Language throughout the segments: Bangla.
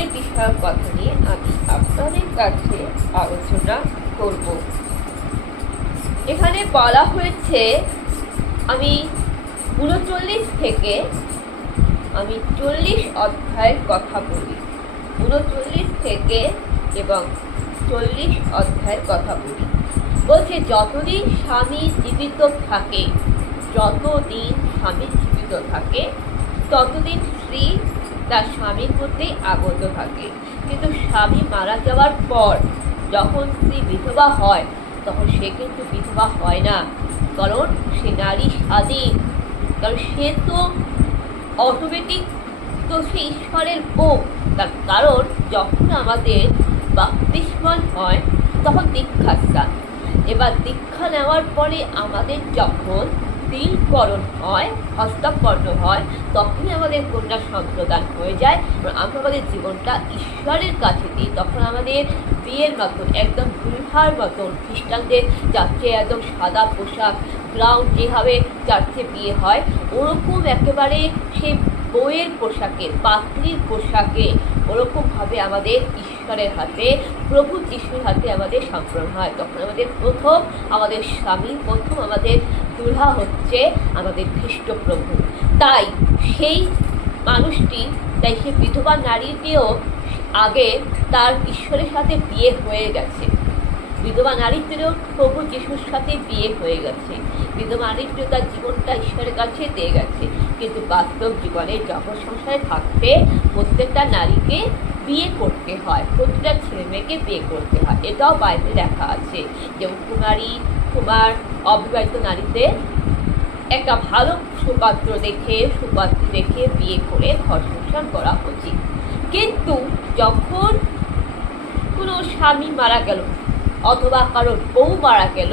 বিষয়ক কথা নিয়ে আমি আপনাদের কাছে আলোচনা করব। এখানে বলা হয়েছে আমি 39 থেকে আমি 40 অধ্যায়ের কথা বলি। 39 থেকে এবং 40 অধ্যায়ের কথা বলি। বলছে যতদিন স্বামী জীবিত থাকে, যতদিন স্বামী জীবিত থাকে ততদিন স্ত্রী তার স্বামীর মধ্যেই আবদ্ধ থাকে। কিন্তু স্বামী মারা যাওয়ার পর যখন স্ত্রী বিধবা হয় তখন সে কিন্তু বিধবা হয় না, কারণ সে নারী স্বাধীন। কারণ সে তো অটোমেটিক তো সে ঈশ্বরের বউ। তার কারণ যখন আমাদের বাপ্তিস্মরণ হয় তখন দীক্ষাস্থান, এবার দীক্ষা নেওয়ার পরে আমাদের যখন তিলকরণ হয়, হস্তাপন্ন হয়, তখনই আমাদের কন্যা সম্প্রদান হয়ে যায়। আমরা আমাদের জীবনটা ঈশ্বরের কাছে দিই। তখন আমাদের বিয়ের মতন, একদম বিবাহের মতন, খ্রিস্টানদের যাচ্ছে একদম সাদা পোশাক, গ্রাউন্ড যেভাবে চার্চে বিয়ে হয় ওরকম একেবারে সেই বইয়ের পোশাকে, পাত্রীর পোশাকে ওরকমভাবে আমাদের ঈশ্বরের হাতে, প্রভু যিশুর হাতে আমাদের সম্পূর্ণ হয়। তখন আমাদের স্বামী, প্রথম আমাদের দুলহা হচ্ছে আমাদের খ্রিস্ট প্রভু। তাই সেই মানুষটি, তাই সে বিধবা নারীটিও আগে তার ঈশ্বরের সাথে বিয়ে হয়ে গেছে। বিধবা নারীটিরও প্রভু যিশুর সাথে বিয়ে হয়ে গেছে। বিধবা নারীটিও তার জীবনটা ঈশ্বরের কাছে দিয়ে গেছে। কিন্তু বাস্তব জীবনে জগৎ সংসারে থাকতে প্রত্যেকটা নারীকে বিয়ে করতে হয়, প্রতিটা ছেলে মেয়েকে বিয়ে করতে হয়। এটাও বাইবেলে লেখা আছে। যেমন কুমার অবিবাহিত নারীতে একটা ভালো সুপাত্র দেখে বিয়ে করে ঘর সংসার করা উচিত। কিন্তু যখন কোনো স্বামী মারা গেল অথবা কারোর বউ মারা গেল,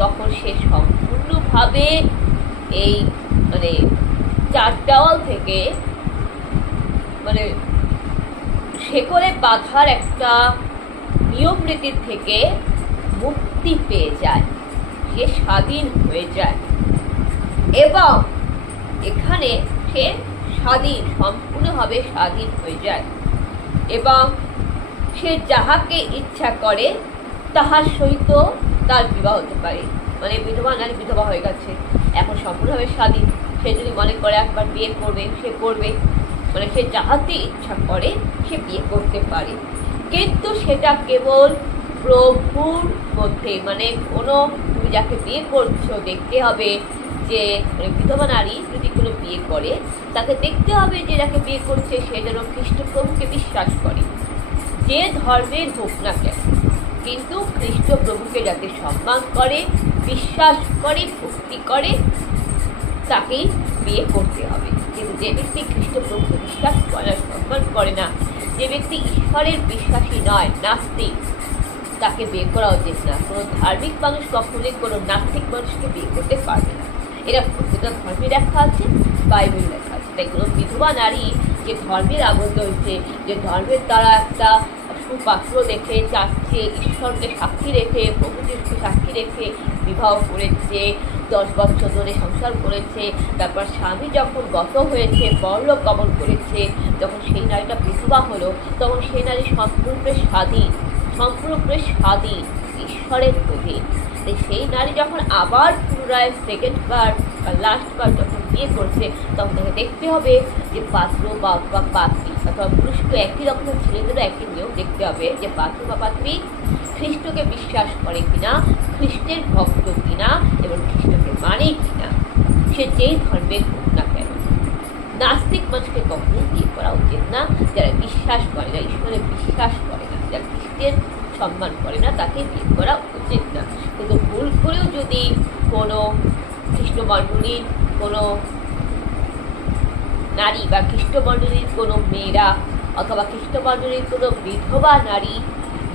তখন সে সম্পূর্ণভাবে এই চার দেওয়াল থেকে শেকলে বাঁধার একটা নিয়ম রীতির থেকে মুক্তি পেয়ে যায়, সে স্বাধীন হয়ে যায়। এবং এখানে সে সম্পূর্ণভাবে স্বাধীন হয়ে যায় এবং সে যাহাকে ইচ্ছা করে তাহার সহিত তার বিবাহ হতে পারে। বিধবা নারী বিধবা হয়ে গেছে, এখন সম্পূর্ণভাবে স্বাধীন। সে যদি মনে করে একবার বিয়ে করবে, সে করবে। সে যাহাতে ইচ্ছা করে সে বিয়ে করতে পারে। কিন্তু সেটা কেবল প্রভুর মধ্যে, কোনো তুমি যাকে বিয়ে করছো দেখতে হবে যে বিধবা নারী যদি কোনো বিয়ে করে তাকে দেখতে হবে যে যাকে বিয়ে করছে সে যেন খ্রিস্ট প্রভুকে বিশ্বাস করে, যে ধর্মের হোক না কেন, কিন্তু খ্রিস্ট প্রভুকে যাতে সম্মান করে, বিশ্বাস করে, ভক্তি করে, তাকেই বিয়ে করতে হবে। কিন্তু যে ব্যক্তি খ্রিস্ট প্রভুকে বিশ্বাস করে, সম্মান করে না, যে ব্যক্তি ঈশ্বরের বিশ্বাসী নয়, নাস্তিক, তাকে বিয়ে করা উচিত না। কোনো ধার্মিক মানুষ কখনোই কোনো নাস্তিক মানুষকে বিয়ে করতে পারবে না। এরা প্রত্যেকটা ধর্মে লেখা আছে, বাইবেল লেখা আছে। তাই কোনো বিধবা নারী যে ধর্মের আবদ্ধ হয়েছে, যে ধর্মের দ্বারা একটা সুপাত্র দেখে চাচ্ছে, ঈশ্বরকে সাক্ষী রেখে, প্রভু যিশুকে সাক্ষী রেখে বিবাহ করেছে, 10 বছর ধরে সংসার করেছে, তারপর স্বামী যখন গত হয়েছে, পরলোক গমন করেছে, যখন সেই নারীটা বিধবা হলো, তখন সেই নারী সম্পূর্ণরূপে স্বাধীন, ঈশ্বরের অধীন। সেই নারী যখন আবার পুনরায় সেকেন্ডবার বা লাস্টবার যখন বিয়ে করছে, তখন তাকে দেখতে হবে যে পাত্র বা পাত্রী অথবা পুরুষকে একই রকমের, ছেলেদেরও একই নিয়ম দেখতে হবে যে পাত্র বা পাত্রী খ্রিস্টকে বিশ্বাস করে কিনা, খ্রিস্টের ভক্ত কিনা এবং খ্রিস্টকে মানে কিনা, সে যেই ধর্মের হোক না কেন। নাস্তিক মানুষকে কখনোই বিয়ে করা উচিত না। যারা বিশ্বাস করে না, ঈশ্বরের বিশ্বাস করে না, যারা খ্রিস্টের সম্মান করে না, তাকে বিয়ে করা উচিত না। কিন্তু ভুল করেও যদি কোনো খ্রিস্টমণ্ডলীর কোনো নারী বা খ্রিস্টমণ্ডলীর কোনো মেয়েরা অথবা খ্রিস্টমণ্ডলীর কোনো বিধবা নারী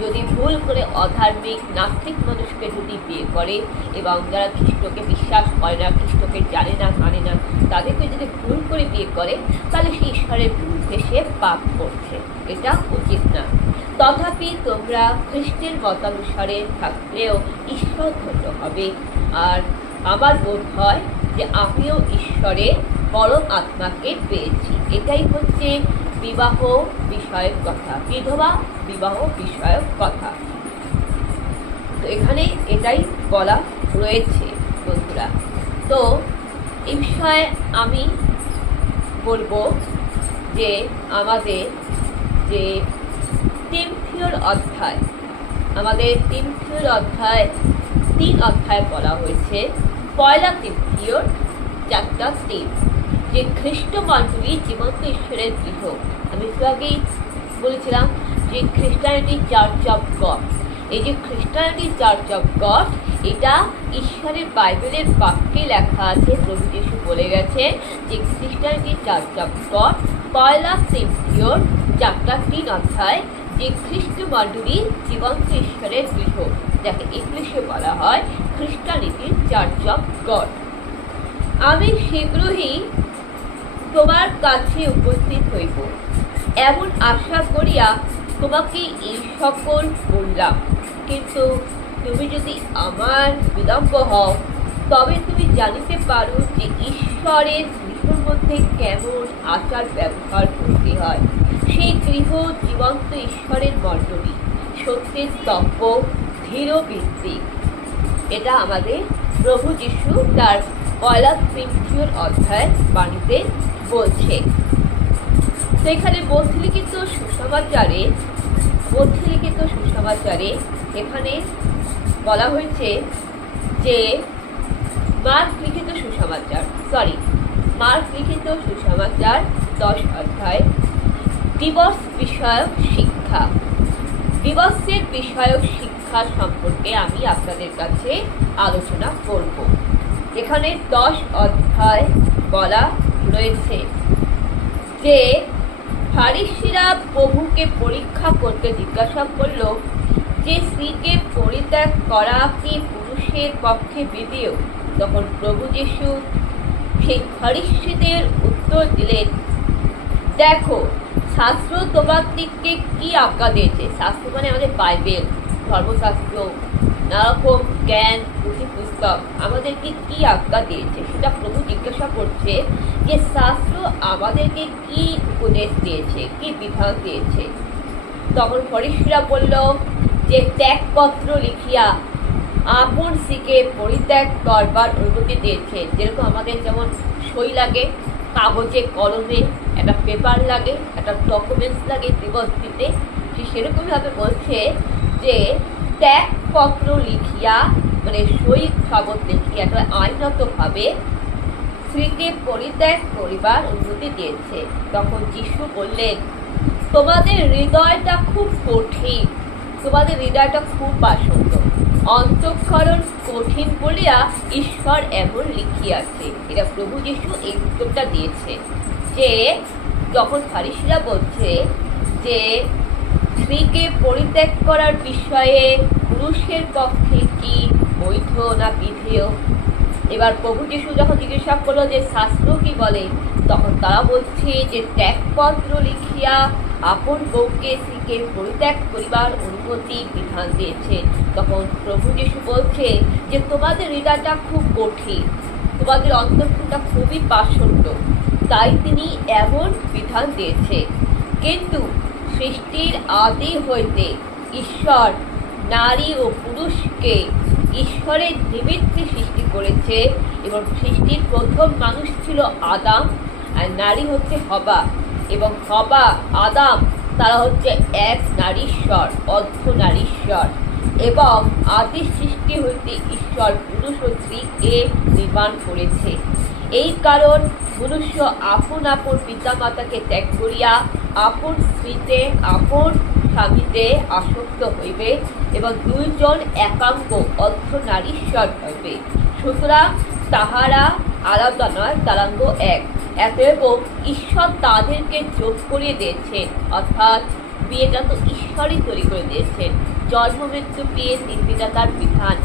যদি ভুল করে অধার্মিক নাস্তিক মানুষকে যদি বিয়ে করে এবং যারা খ্রিস্টকে বিশ্বাস করে না, খ্রিস্টকে জানে না, মানে না, তাদেরকে যদি ভুল করে বিয়ে করে, তাহলে সেই ঈশ্বরের বিরুদ্ধে সে পাপ করছে। এটা উচিত না। তথাপি তোমরা খ্রিস্টের মতানুসারে থাকলেও ঈশ্বর ধন্য হবে। আর আমার বোধ হয় যে আমিও ঈশ্বরের পরম আত্মাকে পেয়েছি। এটাই হচ্ছে বিবাহ বিষয়ক কথা, বিধবা বিবাহ বিষয়ক কথা। তো এখানে এটাই বলা রয়েছে বন্ধুরা। তো এই বিষয়ে আমি বলবো যে আমাদের যে তিমথিওর অধ্যায়, আমাদের তিমথিওর অধ্যায় 3 অধ্যায় বলা হয়েছে। পয়লা তিমথিওর চ্যাপ্টার 3, যে খ্রিস্টমণ্ডলী জীবন্ত ঈশ্বরের গৃহ। আমি একটু আগেই বলেছিলাম যে খ্রিস্টানিটি চার্চ অফ গড। এই যে খ্রিস্টানিটি চার্চ অফ গড, এটা ঈশ্বরের বাইবেলের বাক্যে লেখা আছে। প্রভু যীশু বলে গেছে যে খ্রিস্টানিটি চার্চ অফ গড, পয়লা তিমথিওর চ্যাপ্টার 3 অধ্যায়, যে খ্রিস্টমণ্ডলী জীবন্ত ঈশ্বরের গৃহ, যাকে ইংলিশে বলা হয় খ্রিস্টানিটি চার্চ অফ গড। আমি শীঘ্রই তোমার কাছে উপস্থিত হইব, এমন আশা করিয়া তোমাকে এই সকল বললাম। কিন্তু তুমি যদি আমার বিলম্ব হও, তবে তুমি জানিতে পারো যে ঈশ্বরের গৃহের মধ্যে কেমন আচার ব্যবহার করতে হয়। সেই গৃহ জীবন্ত ঈশ্বরের মণ্ডলী, সত্যের স্তম্ভ, ধীর ভিত্তিক। এটা আমাদের প্রভু যীশু তার পয়লা তিমথিওর অধ্যায় বাণীতে বলছে। তো এখানে মধ্যলিখিত সুসমাচারে এখানে বলা হয়েছে যে মার্ক লিখিত সুসমাচার 10 অধ্যায়, দিবস বিষয়ক শিক্ষা। দিবসের বিষয়ক শিক্ষা সম্পর্কে আমি আপনাদের কাছে আলোচনা করব। এখানে 10 অধ্যায় বলা রয়েছে যে ফারিসীরা প্রভুকে পরীক্ষা করতে জিজ্ঞাসা করল যে স্ত্রীকে পরিত্যাগ করা কি পুরুষের পক্ষে বিধেয়। তখন প্রভু যীশু সেই ফারিসীদের উত্তর দিলেন, দেখো শাস্ত্র তোমাদিগকে কি আজ্ঞা দিয়েছে। শাস্ত্র মানে আমাদের বাইবেল, ধর্মশাস্ত্র, নানারকম জ্ঞান পুঁথি পুস্তক আমাদেরকে কি আজ্ঞা দিয়েছে, সেটা প্রভু জিজ্ঞাসা করছে যে শাস্ত্র আমাদেরকে কি উপদেশ দিয়েছে, কি বিধান দিয়েছে। তখন ফরিসীরা বলল যে ত্যাগপত্র লিখিয়া আপন স্ত্রীকে পরিত্যাগ করবার অনুমতি দিয়েছে। যেরকম আমাদের যেমন সই লাগে কাগজে কলমে, একটা পেপার লাগে, একটা ডকুমেন্টস লাগে দিবস দিতে, সেরকমভাবে বলছে যে ত্যাগপত্র লিখিয়া, মানে সই খবর লিখিয়া একটা আইনতভাবে স্ত্রীকে পরিত্যাগ করিবার অনুমতি দিয়েছে। তখন যীশু বললেন, তোমাদের হৃদয়টা খুব কঠিন, তোমাদের হৃদয়টা খুব বাসন্ত, অন্তঃকরণ কঠিন বলিয়া ঈশ্বর এমন লিখিয়াছে। এটা প্রভু যীশু এই উত্তরটা দিয়েছে যে যখন ফারিসীরা বলছে যে স্ত্রীকে পরিত্যাগ করার বিষয়ে পুরুষের পক্ষে কি বৈধ না বিধেয়। এবার প্রভু যীশু যখন জিজ্ঞাসা করলো যে শাস্ত্র কি বলে, তখন তারা বলছে যে ত্যাগপত্র লিখিয়া আপন বউকে স্ত্রীকে পরিত্যাগ করিবার অনুমতি বিধান দিয়েছে। তখন প্রভু যীশু বলছে যে তোমাদের হৃদয়টা খুব কঠিন, তোমাদের অন্তরটা খুবই পাষণ্ড, তাই তিনি এমন বিধান দিয়েছে। কিন্তু সৃষ্টির আদি হইতে ঈশ্বর নারী ও পুরুষকে ঈশ্বরের নিমিত্তে সৃষ্টি করেছে, এবং সৃষ্টির প্রথম মানুষ ছিল আদাম, আর নারী হচ্ছে হবা, এবং হবা আদাম তারা হচ্ছে এক নারীশ্বর, অর্ধ নারীশ্বর। এবং আদি সৃষ্টি হইতে ঈশ্বর পুরুষ ও স্ত্রীকে নির্মাণ করেছে। এই কারণ মনুষ্য আপন আপন পিতা মাতাকে ত্যাগ করিয়া আপন স্ত্রীতে আপন স্বামীতে আসক্ত হইবে, এবং দুইজন একাঙ্গ অর্ধ নারীশ্বর হইবে। সুতরাং তাহারা আলাদা নয়, তারাঙ্গ এক। এতএব ঈশ্বর তাদেরকে যোগ করিয়ে দিয়েছেন, অর্থাৎ বিয়েটা তো ঈশ্বরই তৈরি করে দিয়েছেন। জন্ম মৃত্যু বিয়ে তিন বিধাতার বিধান,